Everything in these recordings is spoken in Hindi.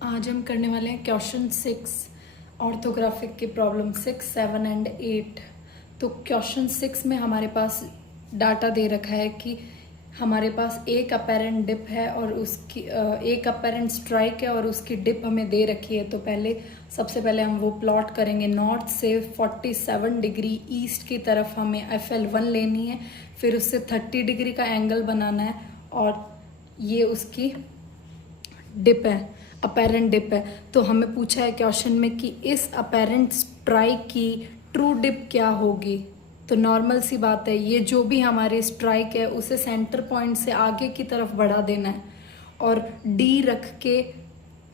आज हम करने वाले हैं क्वेश्चन 6 ऑर्थोग्राफिक की प्रॉब्लम 6, 7 एंड 8। तो क्वेश्चन 6 में हमारे पास डाटा दे रखा है कि हमारे पास एक अपेरेंट डिप है और उसकी एक अपेरेंट स्ट्राइक है और उसकी डिप हमें दे रखी है। तो सबसे पहले हम वो प्लॉट करेंगे। नॉर्थ से 47 डिग्री ईस्ट की तरफ हमें FL1 लेनी है, फिर उससे 30 डिग्री का एंगल बनाना है और ये उसकी डिप है, अपेरेंट डिप है। तो हमें पूछा है क्वेश्चन में कि इस अपेरेंट स्ट्राइक की ट्रू डिप क्या होगी। तो नॉर्मल सी बात है, ये जो भी हमारी स्ट्राइक है उसे सेंटर पॉइंट से आगे की तरफ बढ़ा देना है और डी रख के,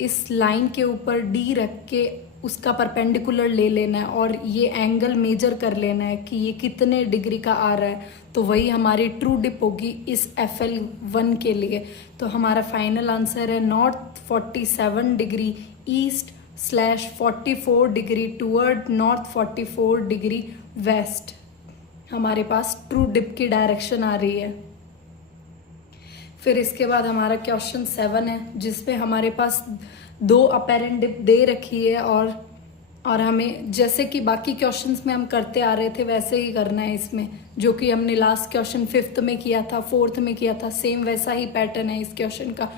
इस लाइन के ऊपर डी रख के उसका परपेंडिकुलर ले लेना है और ये एंगल मेजर कर लेना है कि ये कितने डिग्री का आ रहा है। तो वही हमारी ट्रू डिप होगी इस FL1 के लिए। तो हमारा फाइनल आंसर है north 47 degree east / 44 degree toward north 44 degree west. हमारे पास ट्रू डिप की डायरेक्शन आ रही है। फिर इसके बाद हमारा क्वेश्चन 7 है जिसपे हमारे पास 2 अपेरेंट डिप दे रखी है और हमें जैसे कि बाकी क्वेश्चंस में हम करते आ रहे थे वैसे ही करना है इसमें, जो कि हमने लास्ट क्वेश्चन 5th में किया था, 4th में किया था। सेम वैसा ही पैटर्न है इस क्वेश्चन का।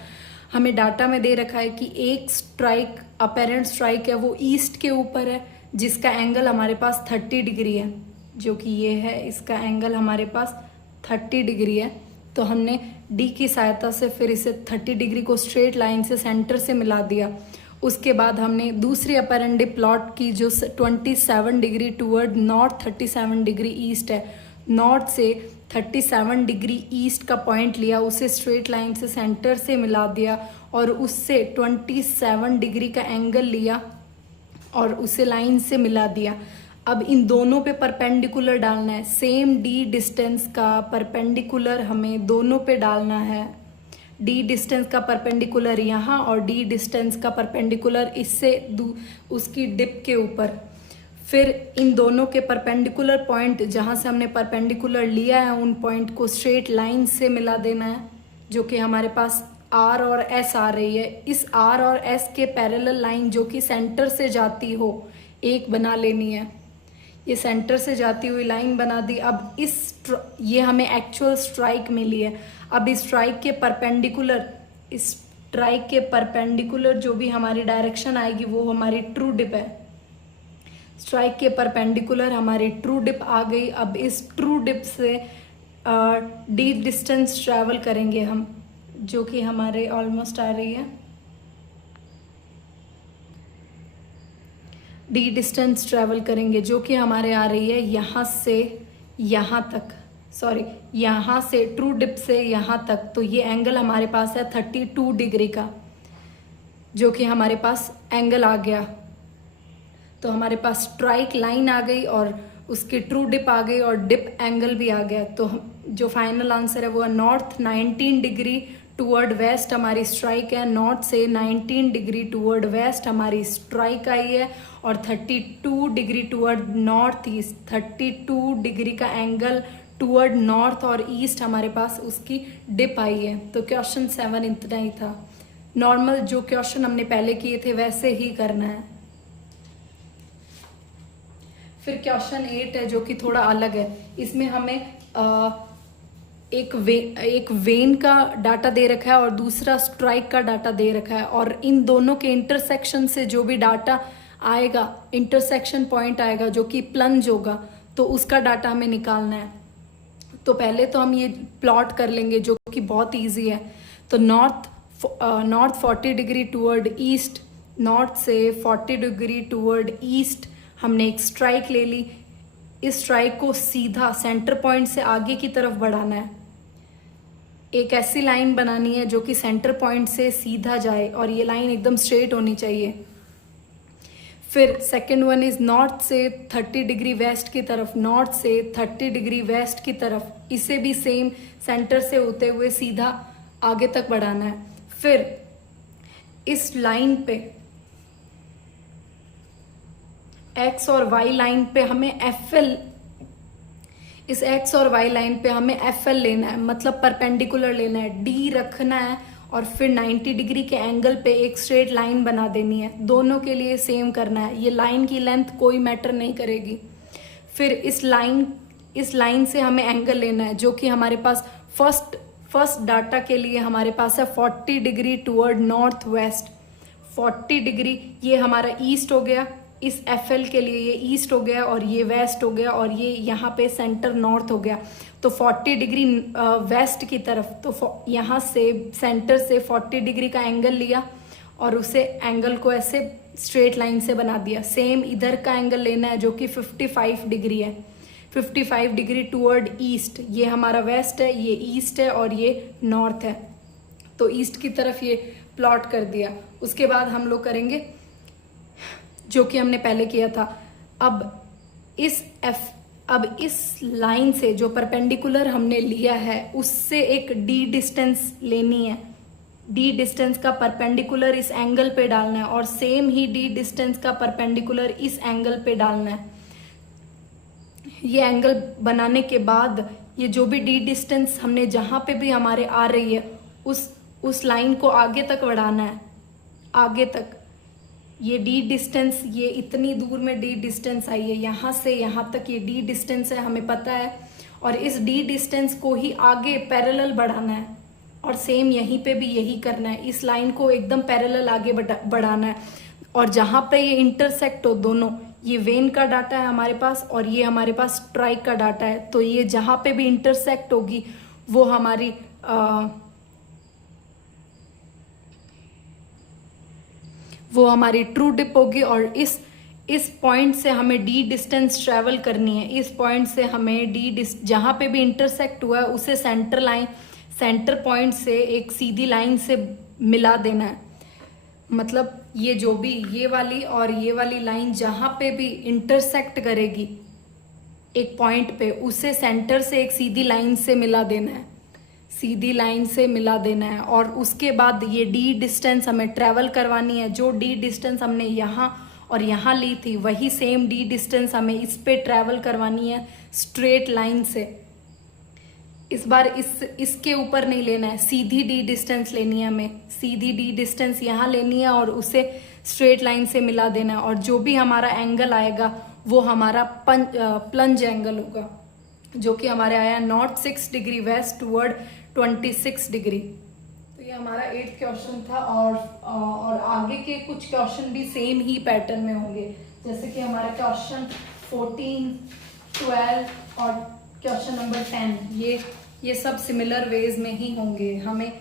हमें डाटा में दे रखा है कि एक स्ट्राइक, अपेरेंट स्ट्राइक है, वो ईस्ट के ऊपर है जिसका एंगल हमारे पास 30 डिग्री है, जो कि ये है, इसका एंगल हमारे पास 30 डिग्री है। तो हमने डी की सहायता से फिर इसे 30 डिग्री को स्ट्रेट लाइन से सेंटर से मिला दिया। उसके बाद हमने दूसरी अपेरेंट डिप प्लॉट की जो 27 degree toward north 37 degree east है। नॉर्थ से 37 डिग्री ईस्ट का पॉइंट लिया, उसे स्ट्रेट लाइन से सेंटर से मिला दिया और उससे 27 डिग्री का एंगल लिया और उसे लाइन से मिला दिया। अब इन दोनों पे परपेंडिकुलर डालना है, सेम डी डिस्टेंस का परपेंडिकुलर हमें दोनों पे डालना है। डी डिस्टेंस का परपेंडिकुलर यहाँ और डी डिस्टेंस का परपेंडिकुलर इससे उसकी डिप के ऊपर। फिर इन दोनों के परपेंडिकुलर पॉइंट जहाँ से हमने परपेंडिकुलर लिया है उन पॉइंट को स्ट्रेट लाइन से मिला देना है, जो कि हमारे पास R और S आ रही है। इस R और S के पैरेलल लाइन जो कि सेंटर से जाती हो एक बना लेनी है। ये सेंटर से जाती हुई लाइन बना दी। अब ये हमें एक्चुअल स्ट्राइक मिली है। अब इस स्ट्राइक के परपेंडिकुलर जो भी हमारी डायरेक्शन आएगी वो हमारी ट्रू डिप है। स्ट्राइक के परपेंडिकुलर हमारी ट्रू डिप आ गई। अब इस ट्रू डिप से डी डिस्टेंस ट्रैवल करेंगे हम, जो कि हमारे ऑलमोस्ट आ रही है। डी डिस्टेंस ट्रैवल करेंगे जो कि हमारे आ रही है यहाँ से यहाँ तक, यहाँ से ट्रू डिप से यहाँ तक। तो ये एंगल हमारे पास है 32 डिग्री का, जो कि हमारे पास एंगल आ गया। तो हमारे पास स्ट्राइक लाइन आ गई और उसकी ट्रू डिप आ गई और डिप एंगल भी आ गया। तो जो फाइनल आंसर है वो है नॉर्थ 19 डिग्री टूवर्ड वेस्ट हमारी स्ट्राइक है। नॉर्थ से 19 डिग्री टूवर्ड वेस्ट हमारी स्ट्राइक आई है और 32 degree toward north east, 32 degree का एंगल टूवर्ड नॉर्थ और ईस्ट हमारे पास उसकी डिप आई है। तो क्वेश्चन 7 इतना ही था। नॉर्मल जो क्वेश्चन हमने पहले किए थे वैसे ही करना है। फिर क्वेश्चन 8 है जो कि थोड़ा अलग है। इसमें हमें एक वेन का डाटा दे रखा है और दूसरा स्ट्राइक का डाटा दे रखा है और इन दोनों के इंटरसेक्शन से जो भी डाटा आएगा, इंटरसेक्शन पॉइंट आएगा जो कि प्लंज होगा, तो उसका डाटा हमें निकालना है। तो पहले तो हम ये प्लॉट कर लेंगे जो कि बहुत इजी है। तो north 40 degree toward east, north से 40 डिग्री टूवर्ड ईस्ट हमने एक स्ट्राइक ले ली। इस स्ट्राइक को सीधा सेंटर पॉइंट से आगे की तरफ बढ़ाना है। एक ऐसी लाइन बनानी है जो कि सेंटर पॉइंट से सीधा जाए और ये लाइन एकदम स्ट्रेट होनी चाहिए। फिर सेकेंड वन इज नॉर्थ से 30 डिग्री वेस्ट की तरफ, नॉर्थ से 30 डिग्री वेस्ट की तरफ, इसे भी सेम सेंटर से होते हुए सीधा आगे तक बढ़ाना है। फिर इस लाइन पे एक्स और वाई लाइन पे हमें इस एक्स और वाई लाइन पे हमें FL लेना है, मतलब परपेंडिकुलर लेना है। डी रखना है और फिर 90 डिग्री के एंगल पे एक स्ट्रेट लाइन बना देनी है। दोनों के लिए सेम करना है, ये लाइन की लेंथ कोई मैटर नहीं करेगी। फिर इस लाइन से हमें एंगल लेना है जो कि हमारे पास फर्स्ट डाटा के लिए हमारे पास है 40 degree toward north west. 40 degree ये हमारा ईस्ट हो गया, इस FL के लिए ये ईस्ट हो गया और ये वेस्ट हो गया और ये यहाँ पे सेंटर नॉर्थ हो गया। तो 40 डिग्री वेस्ट की तरफ, तो यहाँ से सेंटर से 40 डिग्री का एंगल लिया और उसे एंगल को ऐसे स्ट्रेट लाइन से बना दिया। सेम इधर का एंगल लेना है जो कि 55 डिग्री है, 55 डिग्री टुवर्ड ईस्ट। ये हमारा वेस्ट है, ये ईस्ट है और ये नॉर्थ है। तो ईस्ट की तरफ ये प्लॉट कर दिया। उसके बाद हम लोग करेंगे जो कि हमने पहले किया था। अब इस लाइन से जो परपेंडिकुलर हमने लिया है उससे एक d डिस्टेंस लेनी है। d डिस्टेंस का परपेंडिकुलर इस एंगल पे डालना है और सेम ही d डिस्टेंस का परपेंडिकुलर इस एंगल पे डालना है। ये एंगल बनाने के बाद ये जो भी d डिस्टेंस हमने जहाँ पे भी हमारे आ रही है उस लाइन को आगे तक बढ़ाना है, आगे तक। ये d डिस्टेंस, ये इतनी दूर में d डिस्टेंस आई है, यहाँ से यहाँ तक ये d डिस्टेंस है, हमें पता है। और इस d डिस्टेंस को ही आगे पैरेलल बढ़ाना है और सेम यहीं पे भी यही करना है। इस लाइन को एकदम पैरेलल आगे बढ़ाना है और जहाँ पे ये इंटरसेक्ट हो दोनों, ये वेन का डाटा है हमारे पास और ये हमारे पास स्ट्राइक का डाटा है। तो ये जहाँ पे भी इंटरसेक्ट होगी वो हमारी ट्रू डिप होगी। और इस पॉइंट से हमें d डिस्टेंस ट्रेवल करनी है। इस पॉइंट से हमें जहाँ पे भी इंटरसेक्ट हुआ है उसे सेंटर पॉइंट से एक सीधी लाइन से मिला देना है। मतलब ये जो भी ये वाली और ये वाली लाइन जहाँ पे भी इंटरसेक्ट करेगी एक पॉइंट पे, उसे सेंटर से एक सीधी लाइन से मिला देना है, सीधी लाइन से मिला देना है। और उसके बाद ये d डिस्टेंस हमें ट्रेवल करवानी है। जो d डिस्टेंस हमने यहाँ और यहाँ ली थी वही सेम d डिस्टेंस हमें इस पे ट्रेवल करवानी है स्ट्रेट लाइन से। इस बार इसके ऊपर नहीं लेना है, सीधी d डिस्टेंस लेनी है हमें, सीधी d डिस्टेंस यहाँ लेनी है और उसे स्ट्रेट लाइन से मिला देना है। और जो भी हमारा एंगल आएगा वो हमारा प्लंज एंगल होगा जो कि हमारे आया north 6 degree west toward 26 degree. तो ये हमारा 8th क्वेश्चन था और आगे के कुछ क्वेश्चन भी सेम ही पैटर्न में होंगे, जैसे कि हमारा क्वेश्चन 14, 12 और क्वेश्चन नंबर 10, ये सब सिमिलर वेज में ही होंगे। हमें